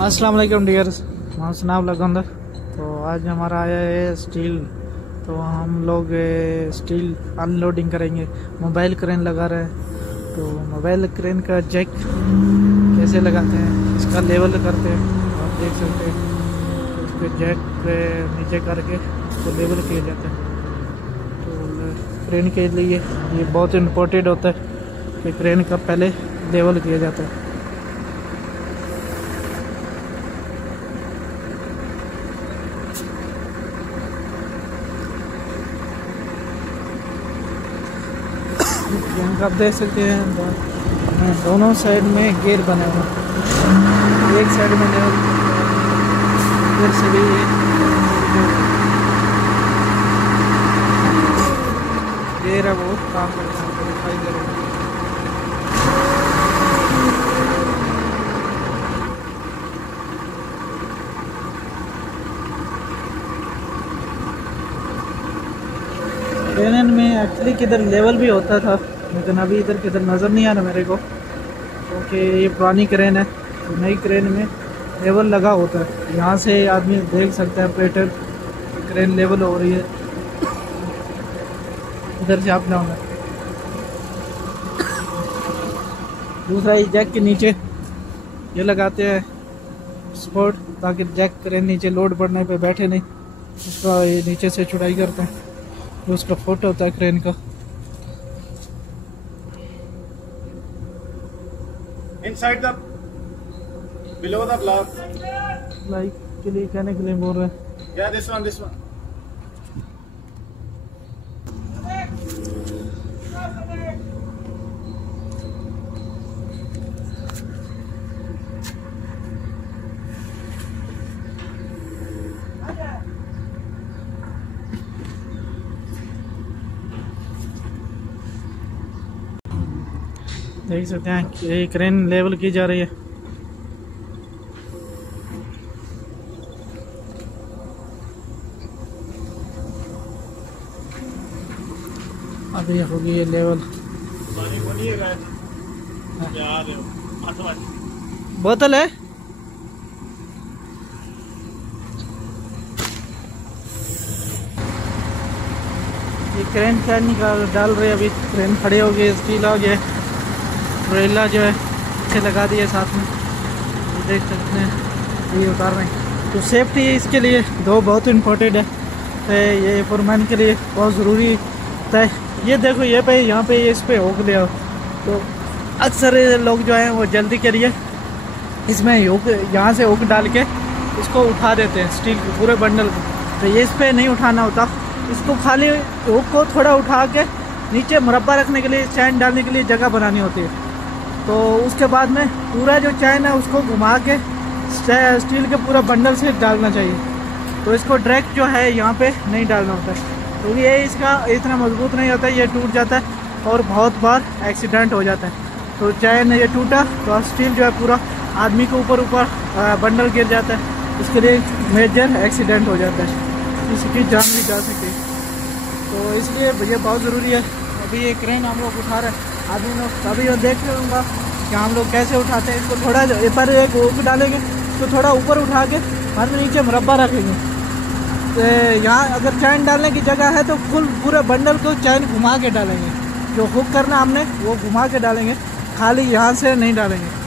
अस्सलाम वालेकुम डियर्स, मैं सुनाब लगंदर। तो आज हमारा आया है स्टील। तो हम लोग स्टील अनलोडिंग करेंगे। मोबाइल क्रेन लगा रहे हैं। तो मोबाइल क्रेन का जैक कैसे लगाते हैं, इसका लेवल करते हैं। आप देख सकते हैं तो उसके जैक पे नीचे करके उसको लेवल किया जाता है। तो क्रेन के लिए ये बहुत इम्पोर्टेंट होता है कि क्रेन का पहले लेवल किया जाता है। आप देख सकते हैं दोनों साइड में गेयर बने हुए हैं। एक साइड में लेवल इधर से भी गेयर है, वो काम करता है, दिखाई दे रहा है। ट्रेन में एक्चुअली किधर लेवल भी होता था, लेकिन अभी इधर किधर नज़र नहीं आ रहा मेरे को, क्योंकि ये पुरानी क्रेन है। तो नई क्रेन में लेवल लगा होता है। यहाँ से आदमी देख सकता है पैटर्न, क्रेन लेवल हो रही है। इधर से आप जाऊँगा। दूसरा ये जैक के नीचे ये लगाते हैं सपोर्ट, ताकि जैक क्रेन नीचे लोड पड़ने पे बैठे नहीं। उसका ये नीचे से चुड़ाई करते हैं। तो उसका फोटो होता है क्रेन का। Inside the below the block. Like के लिए कहने के लिए बोल रहे हैं। Yeah, this one. देख सकते हैं कि ये क्रेन लेवल की जा रही है। अभी होगी ये लेवल। बोतल है। ये क्रेन शायद निकाल डाल रहे हैं। अभी क्रेन खड़े हो गए, स्टील आ गया, ट्रेला जो है पीछे लगा दिया साथ में। तो देख सकते हैं ये उतार रहे हैं। तो सेफ्टी इसके लिए दो बहुत इम्पोर्टेंट है। तो ये फोरमैन के लिए बहुत ज़रूरी है। ये देखो ये पे यहाँ पे इस पे हुक लिया। तो अक्सर लोग जो हैं वो जल्दी के लिए इसमें हुक, यहाँ से हुक डाल के इसको उठा देते हैं, स्टील के पूरे बंडल को। तो ये इस पर नहीं उठाना होता। इसको खाली हुक को थोड़ा उठा के नीचे मुरब्बा रखने के लिए, चैन डालने के लिए जगह बनानी होती है। तो उसके बाद में पूरा जो चैन है उसको घुमा के स्टील के पूरा बंडल से डालना चाहिए। तो इसको डायरेक्ट जो है यहाँ पे नहीं डालना होता है, क्योंकि ये इसका इतना मजबूत नहीं होता है, ये टूट जाता है और बहुत बार एक्सीडेंट हो जाता है। तो चैन ये टूटा तो स्टील जो है पूरा आदमी के ऊपर बंडल गिर जाता है। इसके लिए मेजर एक्सीडेंट हो जाता है, किसी की जान भी जा सकती है। तो इसलिए ये बहुत ज़रूरी है। अभी ये क्रेन हम लोग उठा रहे हैं। आदमी लोग अभी वो देख रहे होंगे कि हम लोग कैसे उठाते हैं। इसको थोड़ा पर एक हुक डालेंगे, तो थोड़ा ऊपर उठा के बाद में नीचे मुरब्बा रखेंगे। तो यहाँ अगर चैन डालने की जगह है तो फुल पूरे बंडल को चैन घुमा के डालेंगे। जो हुक करना हमने वो घुमा के डालेंगे, खाली यहाँ से नहीं डालेंगे।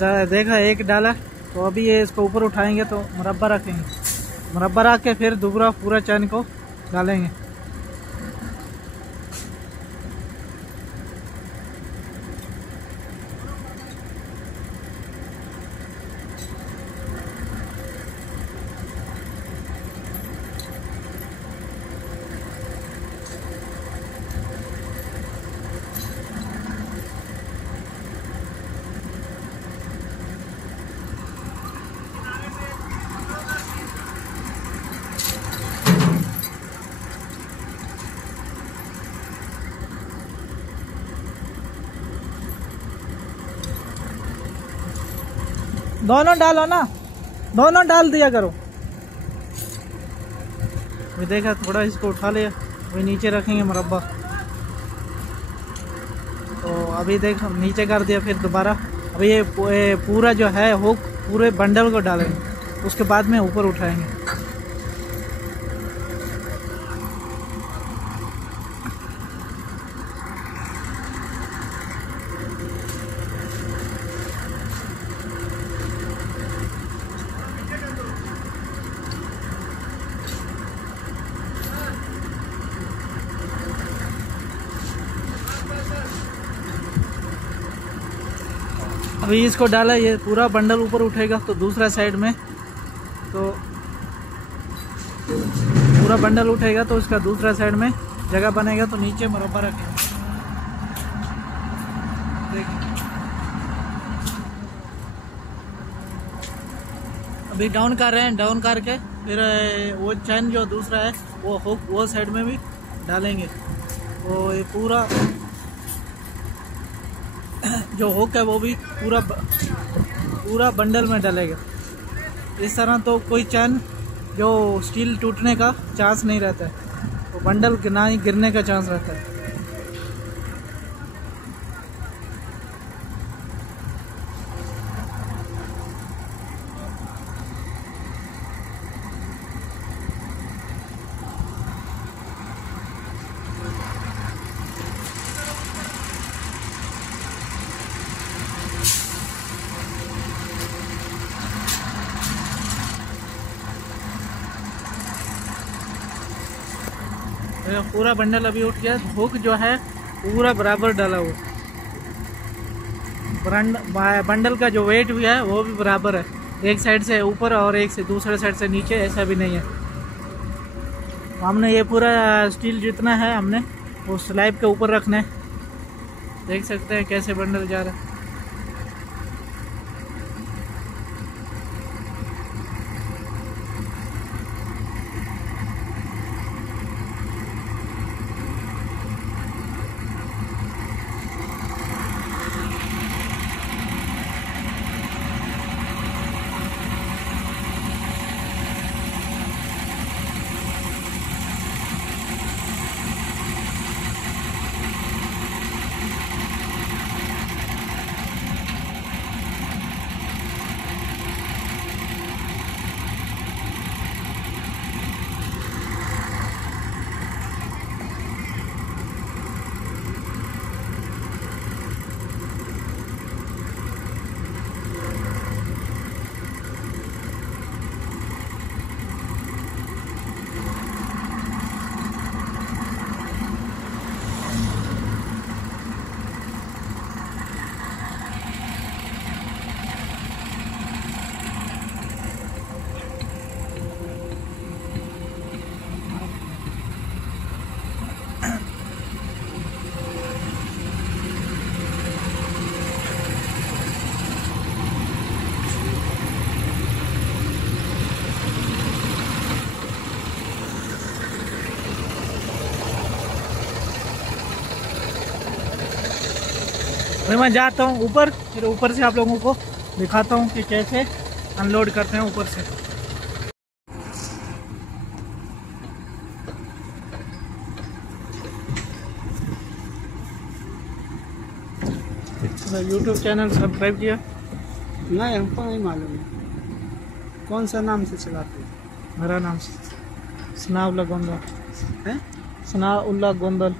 देखा एक डाला, तो अभी ये इसको ऊपर उठाएंगे तो मुरब्बा रखेंगे, मुरब्बा रख के फिर दोबारा पूरा चैन को डालेंगे। दोनों डालो ना, दोनों डाल दिया करो। अभी देखा थोड़ा इसको उठा लिया, अभी नीचे रखेंगे मुरब्बा। तो अभी देख नीचे कर दिया, फिर दोबारा अभी ये पूरा जो है हुक पूरे बंडल को डालेंगे, उसके बाद में ऊपर उठाएंगे। अभी इसको डाला, ये पूरा बंडल ऊपर उठेगा तो दूसरा साइड में, तो पूरा बंडल उठेगा तो उसका दूसरा साइड में जगह बनेगा, तो नीचे मुरब्बा रखेंगे। अभी डाउन कर रहे हैं, डाउन करके फिर वो चैन जो दूसरा है वो हुक वो साइड में भी डालेंगे। तो ये पूरा जो हुक है वो भी पूरा बंडल में डलेगा। इस तरह तो कोई चैन जो स्टील टूटने का चांस नहीं रहता है, तो बंडल ना ही गिरने का चांस रहता है। पूरा बंडल अभी उठ गया, हुक जो है पूरा बराबर डाला हुआ, बंडल का जो वेट भी है वो भी बराबर है, एक साइड से ऊपर और एक से दूसरे साइड से नीचे, ऐसा भी नहीं है। हमने ये पूरा स्टील जितना है हमने वो स्लैब के ऊपर रखना है। देख सकते हैं कैसे बंडल जा रहा है। अभी मैं जाता हूँ ऊपर, फिर ऊपर से आप लोगों को दिखाता हूँ कि कैसे अनलोड करते हैं ऊपर से। यूट्यूब चैनल सब्सक्राइब किया? नहीं, हमको नहीं मालूम है कौन सा नाम से चलाते हैं। मेरा नाम सनाउल्लाह गोंदल है, सनाउल्लाह गोंदल।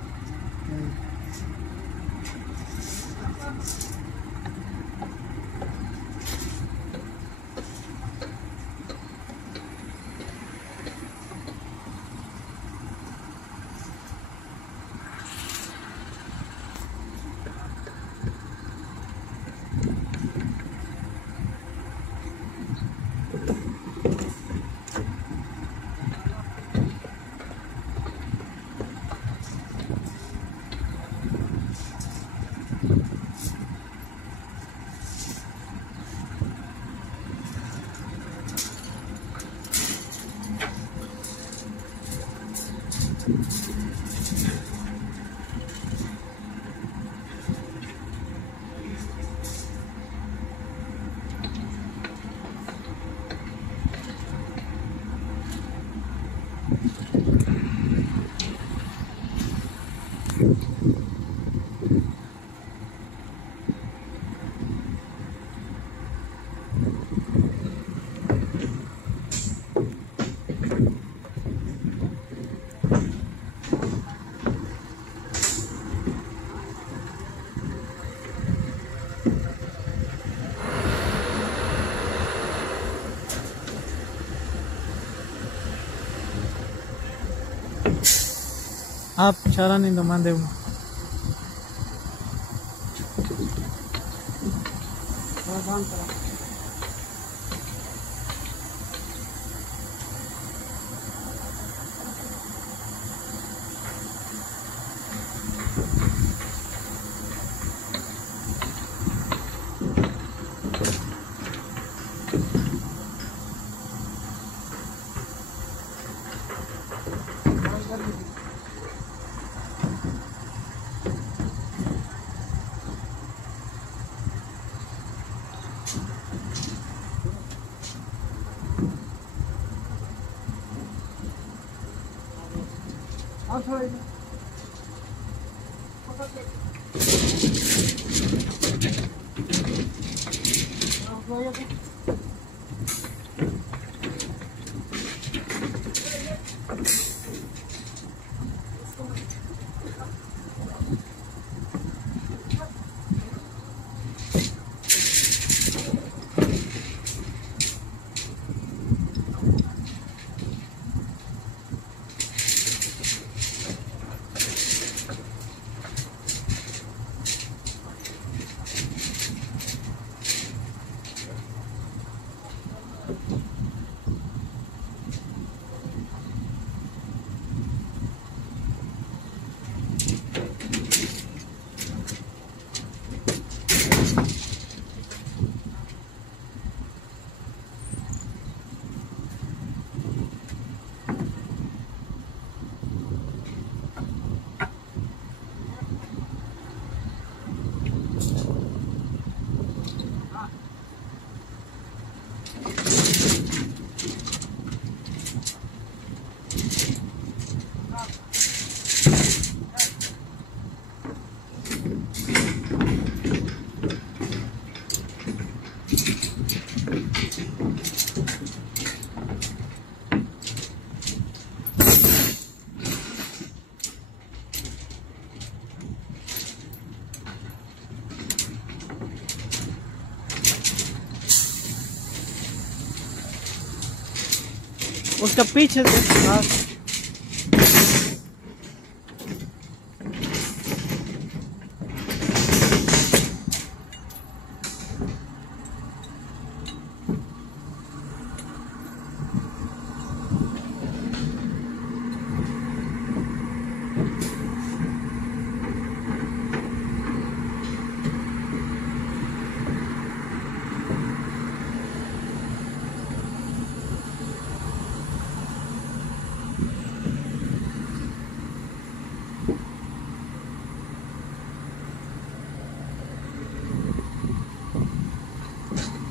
आप चारा नहीं दमांदे हो उसका पीछे से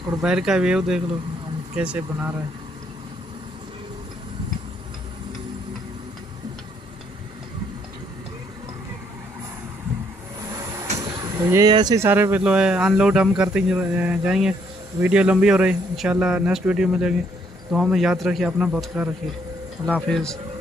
और बाहर का व्यू देख लो कैसे बना रहा है। तो ये ऐसे सारे लो है अनलोड हम करते जाएंगे। वीडियो लंबी हो रही है, इंशाल्लाह नेक्स्ट वीडियो मिलेंगे। तो हमें याद रखिए, अपना बहुत ख्याल रखिए। अल्लाह हाफिज़।